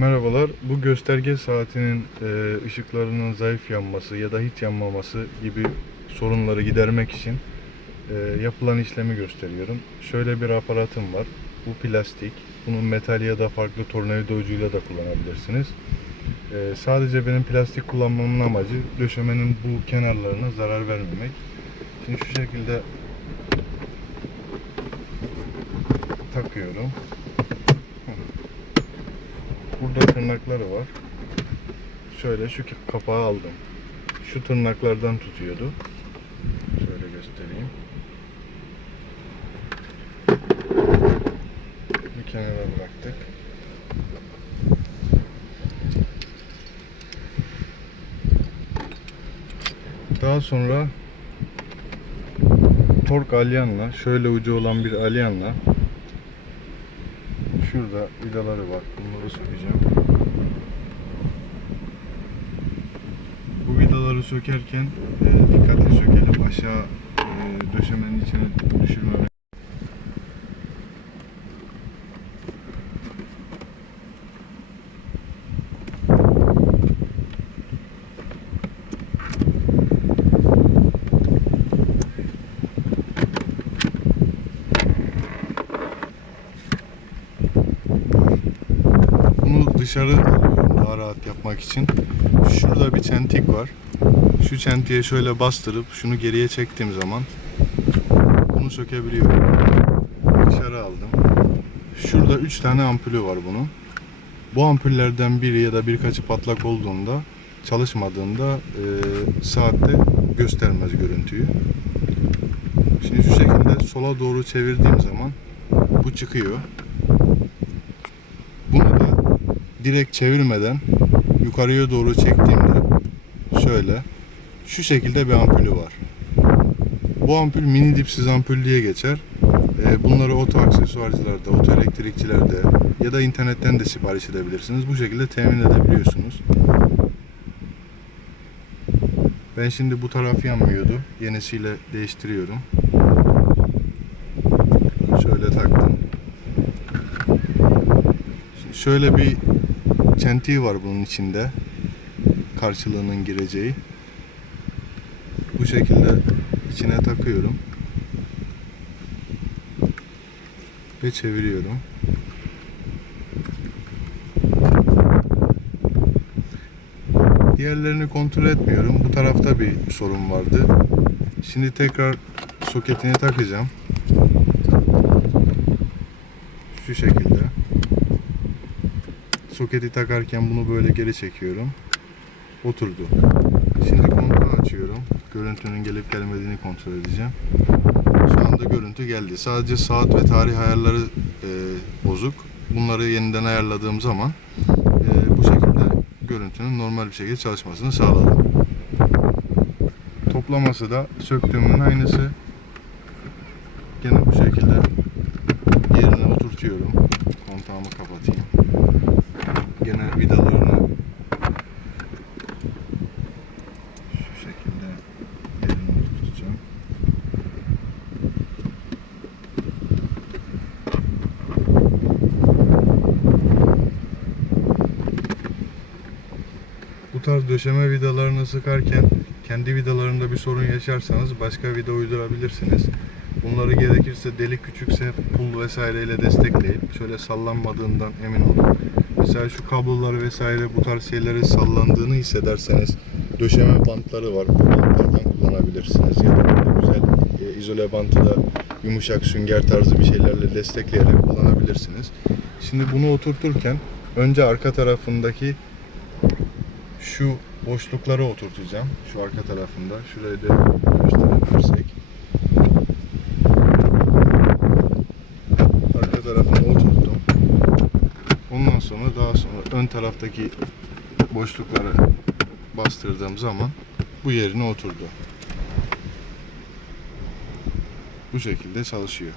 Merhabalar. Bu gösterge saatinin e, ışıklarının zayıf yanması ya da hiç yanmaması gibi sorunları gidermek için e, yapılan işlemi gösteriyorum. Şöyle bir aparatım var. Bu plastik. Bunu metal ya da farklı tornavida ucuyla da kullanabilirsiniz. E, sadece benim plastik kullanmamın amacı döşemenin bu kenarlarına zarar vermemek. Şimdi şu şekilde takıyorum. Burada tırnakları var. Şöyle şu kapağı aldım. Şu tırnaklardan tutuyordu. Şöyle göstereyim. Bir kenara bıraktık. Daha sonra tork alyanla şöyle ucu olan bir alyanla Şurada vidaları var. Bunları sökeceğim. Bu vidaları sökerken e, dikkatli sökelim. Aşağı e, döşemenin içine düşürmemek. Bunu dışarı daha rahat yapmak için. Şurada bir çentik var. Şu çentiğe şöyle bastırıp şunu geriye çektiğim zaman bunu sökebiliyorum. Dışarı aldım. Şurada 3 tane ampulü var bunun. Bu ampullerden biri ya da birkaçı patlak olduğunda çalışmadığında e, saatte göstermez görüntüyü. Şimdi şu şekilde sola doğru çevirdiğim zaman bu çıkıyor. Bunu da direkt çevirmeden yukarıya doğru çektiğimde şöyle şu şekilde bir ampulü var. Bu ampul mini dipsiz ampul diye geçer. Ee, Bunları oto aksesuarcılarda, oto elektrikçilerde ya da internetten de sipariş edebilirsiniz. Bu şekilde temin edebiliyorsunuz. Ben şimdi bu taraf yanmıyordu. Yenisiyle değiştiriyorum. Şöyle taktım. Şimdi şöyle bir çentiği var bunun içinde. Karşılığının gireceği. Bu şekilde içine takıyorum. Ve çeviriyorum. Diğerlerini kontrol etmiyorum. Bu tarafta bir sorun vardı. Şimdi tekrar soketini takacağım. Şu şekilde. Soketi takarken bunu böyle geri çekiyorum. Oturdu. Şimdi kontağı açıyorum. Görüntünün gelip gelmediğini kontrol edeceğim. Şu anda görüntü geldi. Sadece saat ve tarih ayarları e, bozuk. Bunları yeniden ayarladığım zaman e, bu şekilde görüntünün normal bir şekilde çalışmasını sağladım. Toplaması da söktüğümün aynısı. Gene bu şekilde yerine oturtuyorum. Kontağımı kapatayım. Gene vidalarını şu şekilde yerine oturtacağım. Bu tarz döşeme vidalarını sıkarken kendi vidalarında bir sorun yaşarsanız başka vida uydurabilirsiniz. Bunları gerekirse delik küçükse pul vesaireyle destekleyip şöyle sallanmadığından emin olun. Mesela şu kabloları vesaire bu tarz şeyleri sallandığını hissederseniz döşeme bantları var. Bu bantlardan kullanabilirsiniz. Ya da güzel e, izole bantı da yumuşak sünger tarzı bir şeylerle destekleyerek kullanabilirsiniz. Şimdi bunu oturturken önce arka tarafındaki şu boşluklara oturtacağım. Şu arka tarafında. Şurayı da gösterebilirsek. Sonra daha sonra ön taraftaki boşluklara bastırdığım zaman bu yerine oturdu. Bu şekilde çalışıyor.